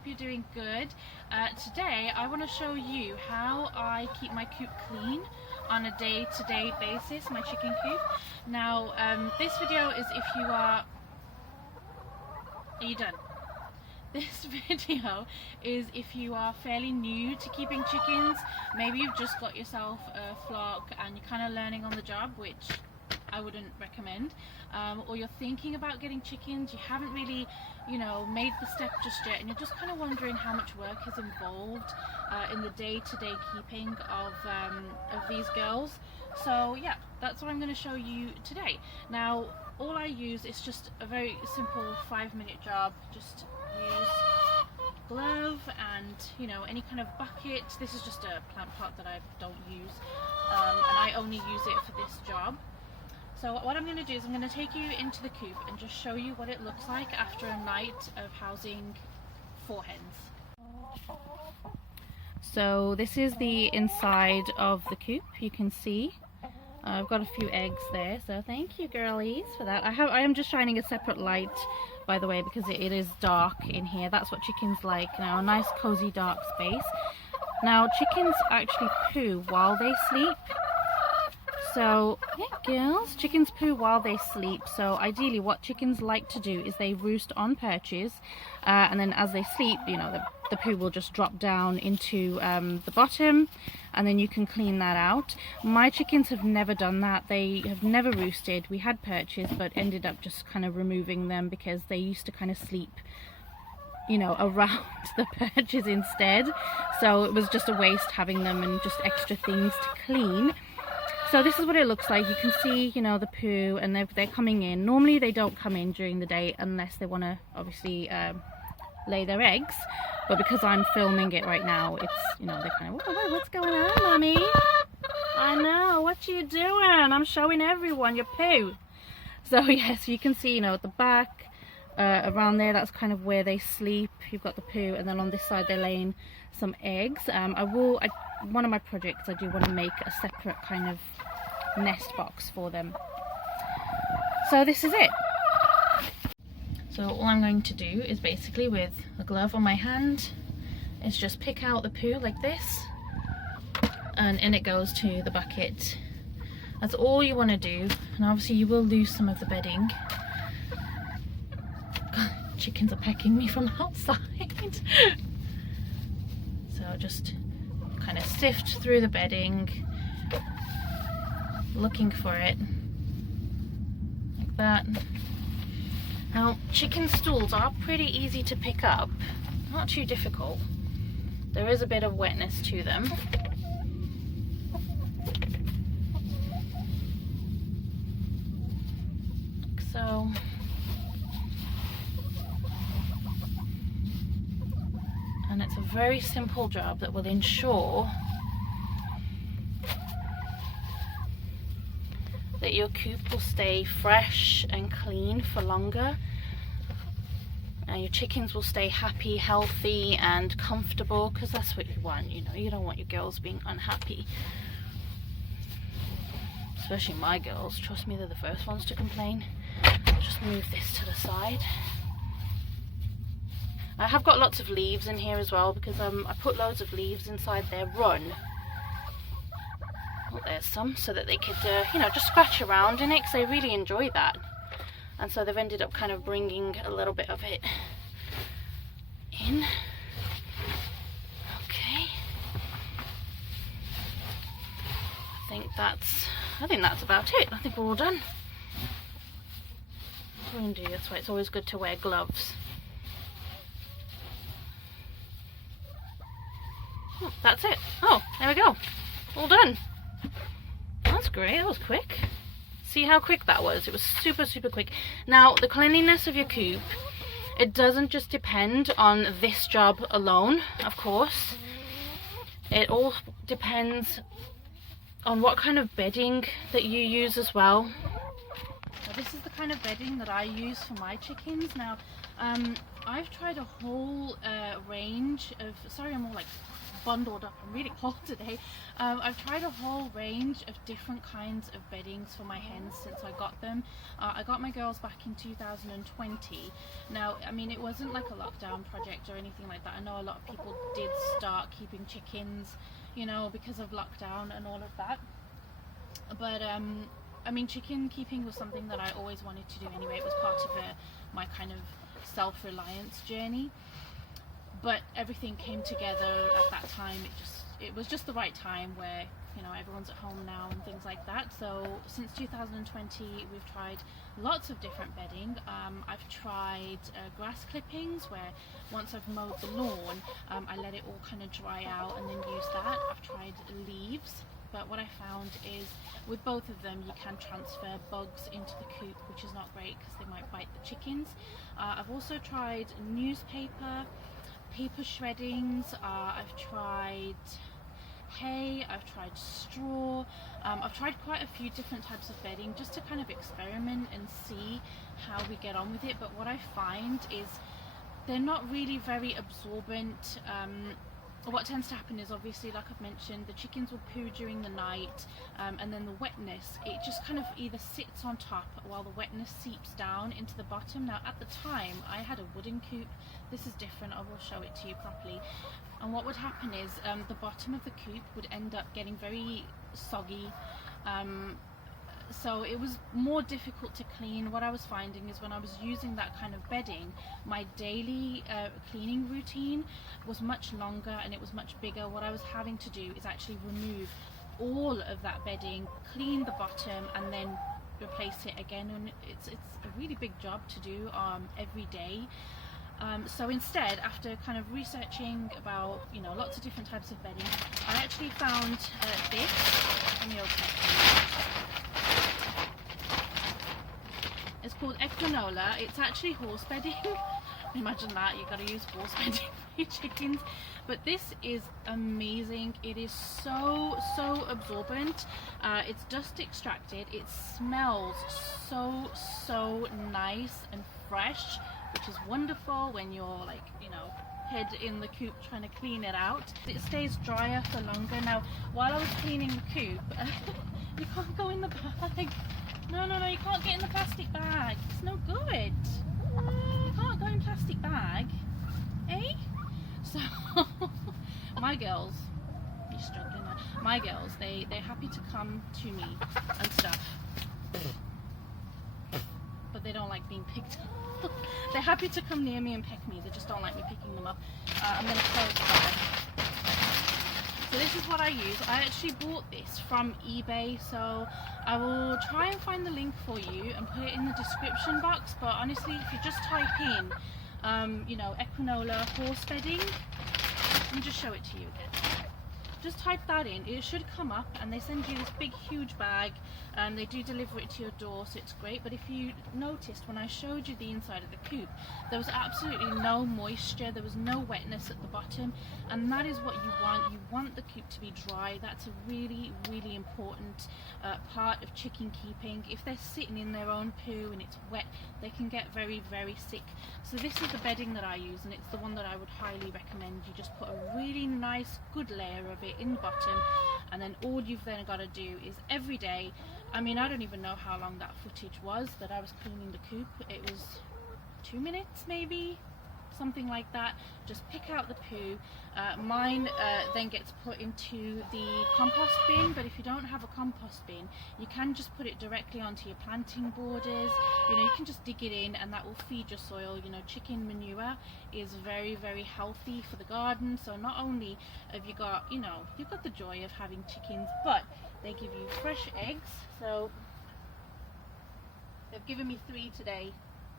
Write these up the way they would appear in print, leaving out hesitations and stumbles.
hope you're doing good. Today I want to show you how I keep my coop clean on a day-to-day basis, my chicken coop. Now this video is if you are you done? This video is if you are fairly new to keeping chickens. Maybe you've just got yourself a flock and you're kind of learning on the job, which I wouldn't recommend, or you're thinking about getting chickens, you haven't really, made the step just yet, and you're just kind of wondering how much work is involved in the day-to-day keeping of these girls. So yeah, that's what I'm going to show you today. Now, all I use is just a very simple 5-minute job. Just use glove and any kind of bucket. This is just a plant pot that I don't use, and I only use it for this job. So what I'm going to do is I'm going to take you into the coop and just show you what it looks like after a night of housing 4 hens. So this is the inside of the coop. You can see I've got a few eggs there, so thank you girlies for that. I am just shining a separate light, by the way, because it is dark in here. That's what chickens like now, a nice cozy dark space. Now chickens actually poo while they sleep. So yeah girls, chickens poo while they sleep. So ideally what chickens like to do is they roost on perches, and then as they sleep, the poo will just drop down into the bottom, and then you can clean that out. My chickens have never done that. They have never roosted. We had perches but ended up just kind of removing them because they used to kind of sleep around the perches instead, so it was just a waste having them and just extra things to clean. So this is what it looks like. You can see, the poo, and they're coming in. Normally they don't come in during the day unless they want to obviously lay their eggs. But because I'm filming it right now, it's, they're kind of, whoa, what's going on, mommy? I know, what you doing? I'm showing everyone your poo. So yes, you can see, at the back, around there, that's kind of where they sleep. You've got the poo, and then on this side they're laying some eggs. One of my projects, I do want to make a separate kind of nest box for them. So this is it. So all I'm going to do is basically, with a glove on my hand, is just pick out the poo like this, and in it goes to the bucket. That's all you want to do, and obviously you will lose some of the bedding. God, chickens are pecking me from outside. So just kind of sift through the bedding, looking for it, like that. Now, chicken stools are pretty easy to pick up, not too difficult. There is a bit of wetness to them. Like so. And it's a very simple job that will ensure that your coop will stay fresh and clean for longer, and your chickens will stay happy, healthy and comfortable, because that's what you want. You don't want your girls being unhappy, especially my girls. Trust me, they're the first ones to complain. I'll just move this to the side. I have got lots of leaves in here as well, because I put loads of leaves inside their run. Well, there's some, so that they could, just scratch around in it, because they really enjoy that. And so they've ended up kind of bringing a little bit of it in. Okay. I think that's about it. I think we're all done. We're going to do this way. It's always good to wear gloves. Oh, that's it. Oh, there we go. All done. That's great. That was quick. See how quick that was? It was super, super quick. Now, the cleanliness of your coop, it doesn't just depend on this job alone, of course. It all depends on what kind of bedding that you use as well. So this is the kind of bedding that I use for my chickens. Now, I've tried a whole range of, sorry I'm all like bundled up. I'm really cold today. I've tried a whole range of different kinds of beddings for my hens since I got them. I got my girls back in 2020. Now, I mean, it wasn't like a lockdown project or anything like that. I know a lot of people did start keeping chickens, you know, because of lockdown and all of that. But I mean, chicken keeping was something that I always wanted to do anyway. It was part of my kind of self-reliance journey. But everything came together at that time. It was just the right time where, you know, everyone's at home now and things like that. So since 2020 we've tried lots of different bedding. I've tried grass clippings, where once I've mowed the lawn, I let it all kind of dry out and then use that. I've tried leaves, but what I found is with both of them you can transfer bugs into the coop, which is not great because they might bite the chickens. I've also tried newspaper, paper shreddings, I've tried hay, I've tried straw, I've tried quite a few different types of bedding just to kind of experiment and see how we get on with it. But what I find is they're not really very absorbent. What tends to happen is, obviously, like I've mentioned, the chickens will poo during the night, and then the wetness, it just kind of either sits on top while the wetness seeps down into the bottom. Now at the time I had a wooden coop. This is different, I will show it to you properly. And what would happen is the bottom of the coop would end up getting very soggy, so it was more difficult to clean. What I was finding is when I was using that kind of bedding, my daily cleaning routine was much longer and it was much bigger. What I was having to do is actually remove all of that bedding, clean the bottom, and then replace it again. And it's a really big job to do every day. So instead, after kind of researching about, you know, lots of different types of bedding, I actually found this. Let me open it. It's called Equinola. It's actually horse bedding. Imagine that, you've got to use horse bedding for your chickens. But this is amazing. It is so absorbent. It's dust extracted. It smells so nice and fresh, which is wonderful when you're, like, you know, head in the coop trying to clean it out. It stays drier for longer. Now, while I was cleaning the coop, you can't go in the bag. No, you can't get in the plastic bag. It's no good. You can't go in plastic bag, eh? So, my girls, you're struggling now. My girls, they're happy to come to me and stuff, but they don't like being picked up. They're happy to come near me and peck me. They just don't like me picking them up. I'm gonna close the bag. So this is what I use. I actually bought this from eBay, so I will try and find the link for you and put it in the description box. But honestly, if you just type in, you know, Equinola horse bedding, let me just show it to you again. Just type that in, it should come up, and they send you this big huge bag, and they do deliver it to your door, so it's great. But if you noticed when I showed you the inside of the coop, there was absolutely no moisture, there was no wetness at the bottom, and that is what you want. You want the coop to be dry. That's a really important part of chicken keeping. If they're sitting in their own poo and it's wet, they can get very sick. So this is the bedding that I use, and it's the one that I would highly recommend. You just put a really nice good layer of it in the bottom, and then all you've then got to do is every day, I mean, I don't even know how long that footage was that I was cleaning the coop. It was 2 minutes maybe, something like that. Just pick out the poo. Mine then gets put into the compost bin, but if you don't have a compost bin, you can just put it directly onto your planting borders. You know, you can just dig it in and that will feed your soil. You know, chicken manure is very healthy for the garden. So not only have you got, you know, you've got the joy of having chickens, but they give you fresh eggs. So they've given me 3 today,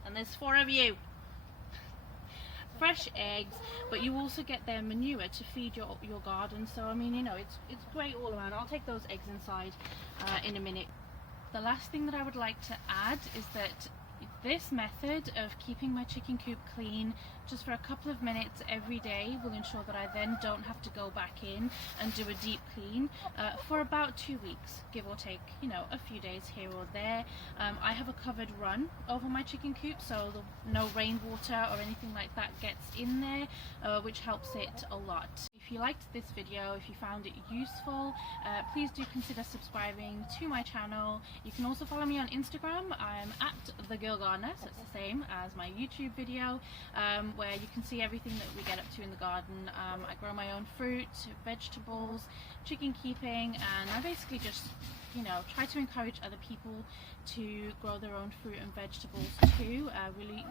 and there's 4 of you. Fresh eggs, but you also get their manure to feed your garden. So I mean, you know, it's great all around. I'll take those eggs inside in a minute. The last thing that I would like to add is that this method of keeping my chicken coop clean just for a couple of minutes every day will ensure that I then don't have to go back in and do a deep clean for about 2 weeks, give or take, you know, a few days here or there. I have a covered run over my chicken coop, so no rainwater or anything like that gets in there, which helps it a lot. If if you liked this video, if you found it useful, please do consider subscribing to my channel. You can also follow me on Instagram. I'm at the Girl Gardener, so it's the same as my YouTube video, where you can see everything that we get up to in the garden. I grow my own fruit, vegetables, chicken keeping, and I basically just, you know, try to encourage other people to grow their own fruit and vegetables too. Really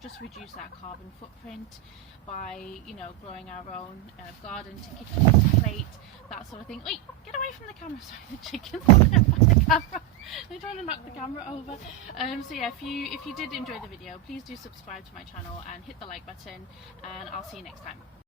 just reduce that carbon footprint by, you know, growing our own garden to kitchen to plate, that sort of thing. Wait, get away from the camera. Sorry, the chickens are looking at the camera. They're trying to knock the camera over. So yeah, if you did enjoy the video, please do subscribe to my channel and hit the like button, and I'll see you next time.